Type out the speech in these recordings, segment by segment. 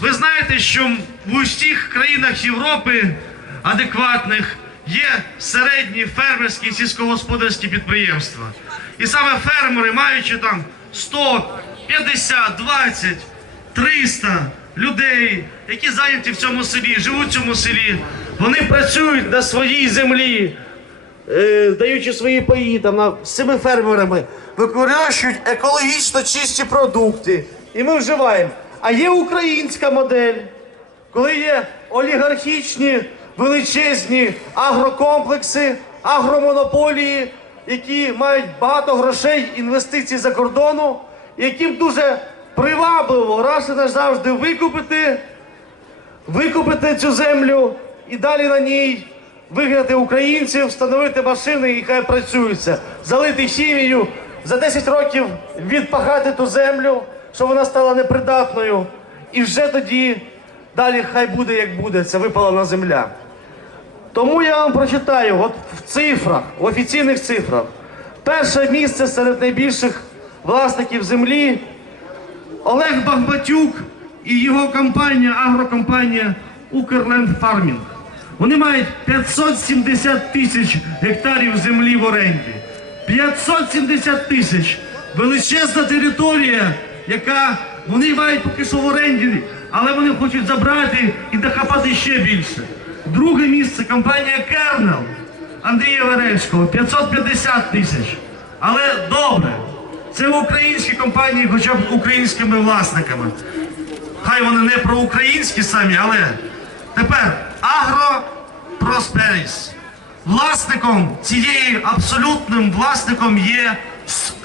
Ви знаєте, що в усіх країнах Європи адекватних є середні фермерські сільськогосподарські підприємства. І саме фермери, маючи там 100, 50, 20, 300 людей, які зайняті в цьому селі, живуть в цьому селі, вони працюють на своїй землі, е, даючи свої паї там з цими фермерами, викорощують екологічно чисті продукти. І ми вживаємо. А є українська модель, коли є олігархічні величезні агрокомплекси, агромонополії, які мають багато грошей, інвестицій за кордону, яким дуже привабливо раз і назавжди викупити викупити цю землю і далі на ній вигнати українців, встановити машини і хай працюються, залити хімію, за 10 років відпахати ту землю, щоб вона стала непридатною. І вже тоді далі хай буде, як буде, ця випалена земля. Тому я вам прочитаю от в цифрах, в офіційних цифрах. Перше місце серед найбільших власників землі Олег Багбатюк і його компанія, агрокомпанія Укрленд Фармінг. Вони мають 570 тисяч гектарів землі в оренді. 570 тисяч. Величезна територія, яка вони мають поки що в оренді, але вони хочуть забрати і дохапати ще більше. Друге місце компанія Кернел Андрія Веревського 550 тисяч. Але добре, це українські компанії, хоча б українськими власниками. Хай вони не проукраїнські самі, але тепер Агро Просперіс. Власником цієї абсолютним власником є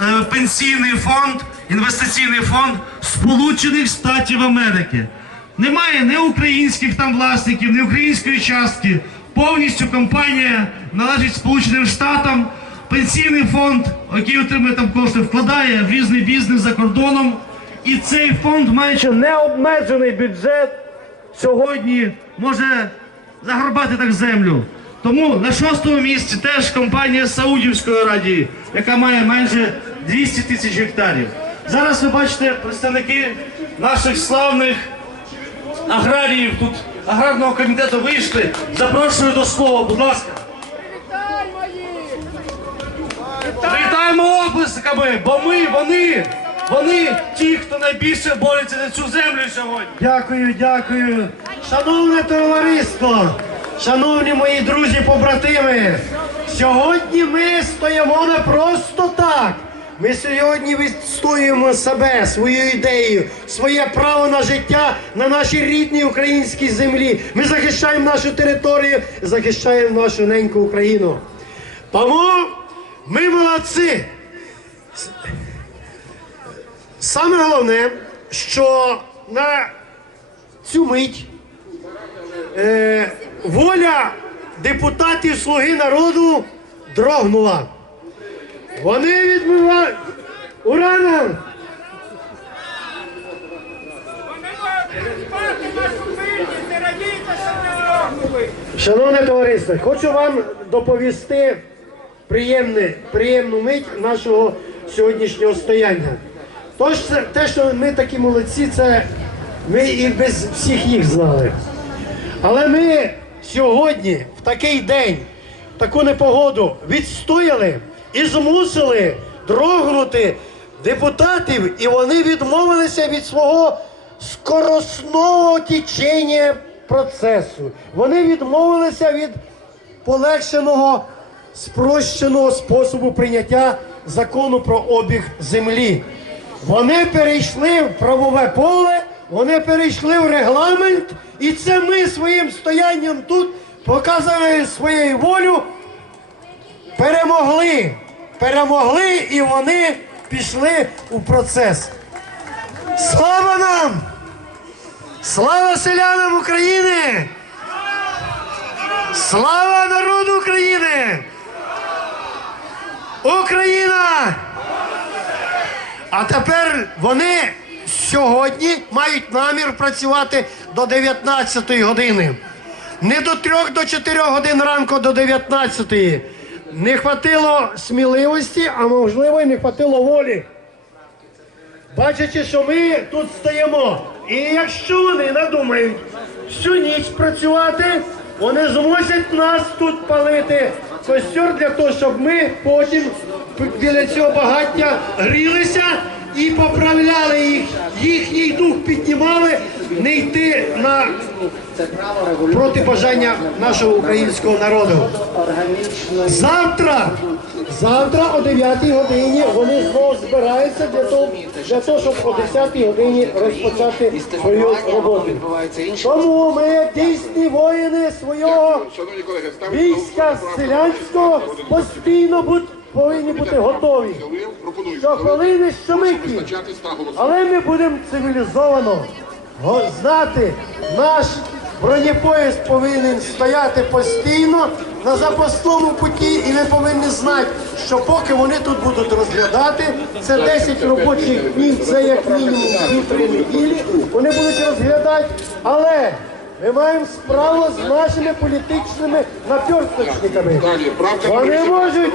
е, пенсійний фонд, інвестиційний фонд Сполучених Штатів Америки. Немає ні українських там власників, ні української частки. Повністю компанія належить Сполученим Штатам. Пенсійний фонд, який отримує там кошти, вкладає в різний бізнес за кордоном. І цей фонд, маючи необмежений бюджет, сьогодні може загорбати так землю. Тому на шостому місці теж компанія Саудівської Радії, яка має майже 200 тисяч гектарів. Зараз ви бачите представники наших славних аграріїв тут аграрного комітету вийшли. Запрошую до слова, будь ласка. Привітаємо облисками, бо ми, вони, вони ті, хто найбільше бореться за цю землю сьогодні. Дякую, дякую. Шановне товариство, шановні мої друзі-побратими, сьогодні ми стоїмо не просто так. Ми сьогодні відстоюємо себе, свою ідею, своє право на життя на нашій рідній українській землі. Ми захищаємо нашу територію, захищаємо нашу неньку Україну. Тому ми молодці. Саме головне, що на цю мить е, воля депутатів Слуги народу дрогнула. Вони відмивають. Ура нам! Шановне товариство, хочу вам доповісти приємне, приємну мить нашого сьогоднішнього стояння. Тож те, що ми такі молодці, це ми і без всіх їх знали. Але ми сьогодні, в такий день, таку непогоду, відстояли і змусили дрогнути депутатів, і вони відмовилися від свого скоросного течення процесу. Вони відмовилися від полегшеного, спрощеного способу прийняття закону про обіг землі. Вони перейшли в правове поле, вони перейшли в регламент, і це ми своїм стоянням тут показуємо свою волю, перемогли. Перемогли і вони пішли у процес. Слава нам! Слава селянам України! Слава народу України! Україна! А тепер вони сьогодні мають намір працювати до 19 години. Не до 3 до 4 годин ранку до 19. Не хватило сміливості, а можливо, і не хватило волі. Бачачи, що ми тут стоїмо, І якщо вони надумають всю ніч працювати, вони змусять нас тут палити костер для того, щоб ми потім біля цього багаття грілися і поправляли їх, їхній дух піднімали, не йти на проти бажання нашого українського народу. Завтра, завтра о 9 годині вони знову збираються для того, для того, щоб о 10 годині розпочати свою роботу. Тому ми, дійсні воїни свого війська селянського, постійно будь, повинні бути готові. Що хвилини, що миті. Але ми будемо цивілізовано знати, наш бронепоїзд повинен стояти постійно на запасному путі, і ми повинні знати, що поки вони тут будуть розглядати, це 10 робочих днів, це як мінімум 2-3 неділі, вони будуть розглядати, але ми маємо справу з нашими політичними наперсточниками. Вони можуть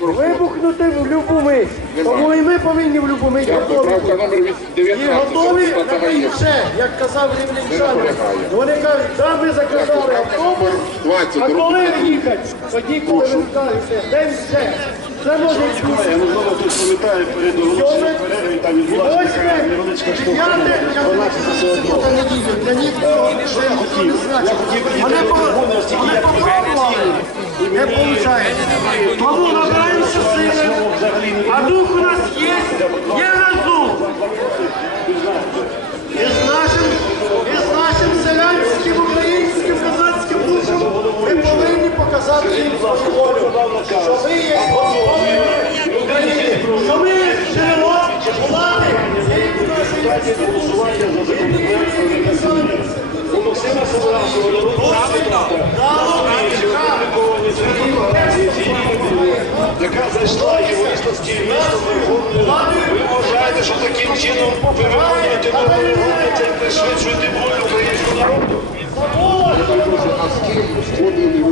вибухнути в будь-яку мить. Тому і ми повинні в будь-яку мить готові. І 19, готові на Гаєв. як казав рівненчанин. Вони кажуть, да, ми заказали автобус, а коли їхати? Тоді, коли ви кажете, де все. Це може бути. Можливо, хтось пам'ятає перед оголошенням перерви, і там відбулася така невеличка штовхання. Вона все одно. Для нікого ще не значить. Вони по- вони попробували. Не виходить. Тому набираємося сили. А дух у нас є, є разум. І з нашим, і з нашим селянським, українським, Показати їм свою волю, що ми є господарі України, що ми джерело влади нашої У Максима Савранського народного яка зайшла і вийшла з Верховної Ради. Ви вважаєте, що таким чином ви виконуєте норму регламенту пришвидшуєте волю українського народу? Ким входили,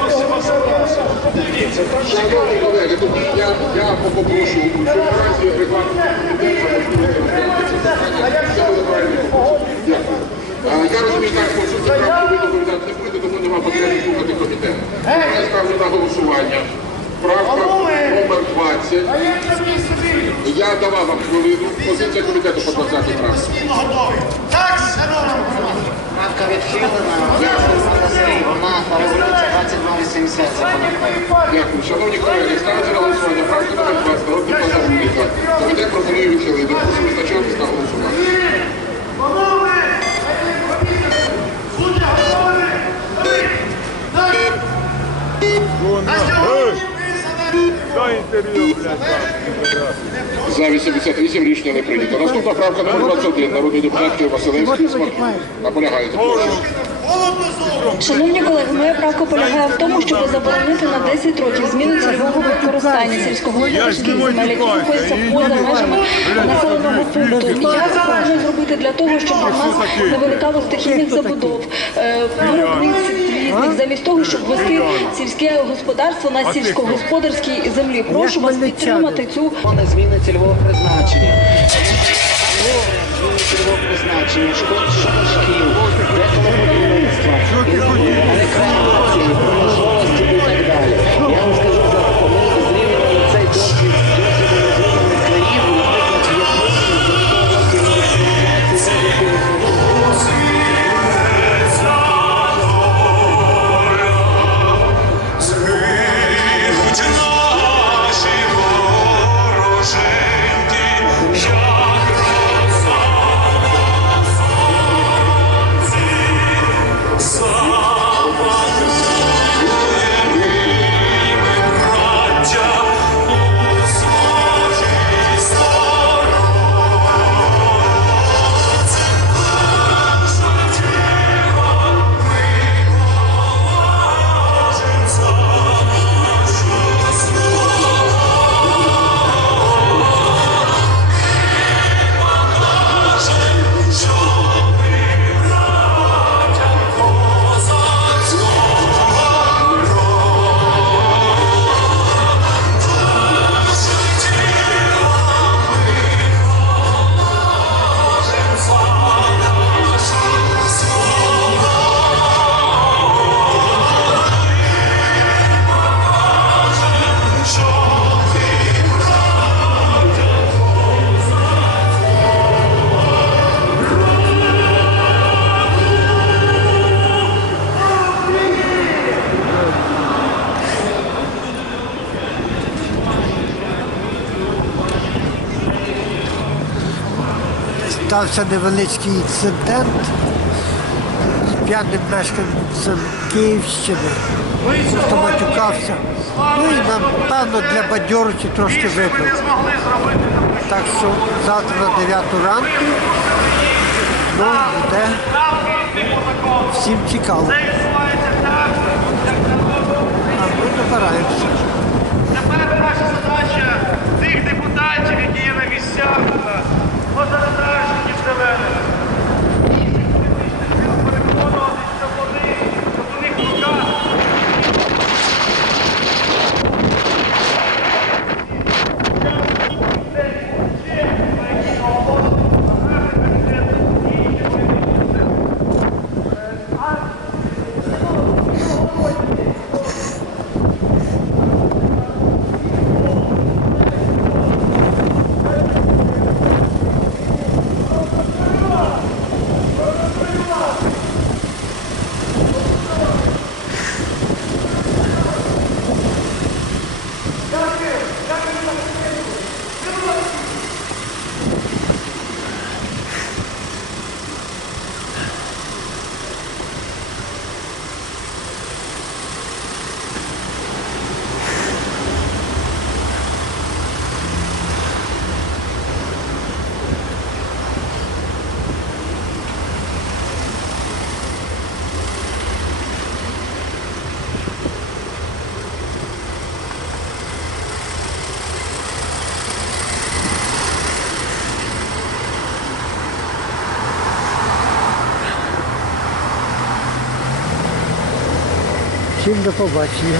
Максима Савранського. Подивіться, там Шановні колеги, тоді я, я попрошу, що наразі регламент це. Я розумію, так, що цю правку ви не будете, тому нема потреби слухати комітет. Я ставлю на голосування. Правка номер 20. А як це мій собі? Я давав вам хвилину. Позиція комітету по 20 правці. Так, шановні. Правка відхилена, вона резолюція 2280. Дякую. Шановні колеги, ставиться на голосування. Правка номер 20. Народний депутат Гуліка. Комітет пропонує відхилити. Прошу визначатись та голосувати. Панове! Будьте готові! За 88 рішення не прийнято. Наступна правка номер 21. Народний депутат Василевський Смак. Наполягаєте. Прошу. Шановні колеги, моя правка полягає в тому, щоб заборонити на 10 років зміну цільового використання сільськогосподарських земель, які знаходяться поза межами населеного пункту. І я це можу зробити для того, щоб у нас не виникало стихійних забудов, е, виробництв різних, замість того, щоб вести сільське господарство на сільськогосподарській землі. Прошу вас підтримати цю зміни цільового призначення. Зміни цільового призначення, школи шкіл, деколоподівництва, рекреації, стався невеличкий інцидент з п'яним мешканцем Київщини. Просто матюкався. Ну і напевно для бадьорості трошки випив. Так що завтра на 9 ранку ну, буде всім цікаво. А ми добираємося. Тепер наша задача тих депутатів, які є на місцях, Всім до побачення.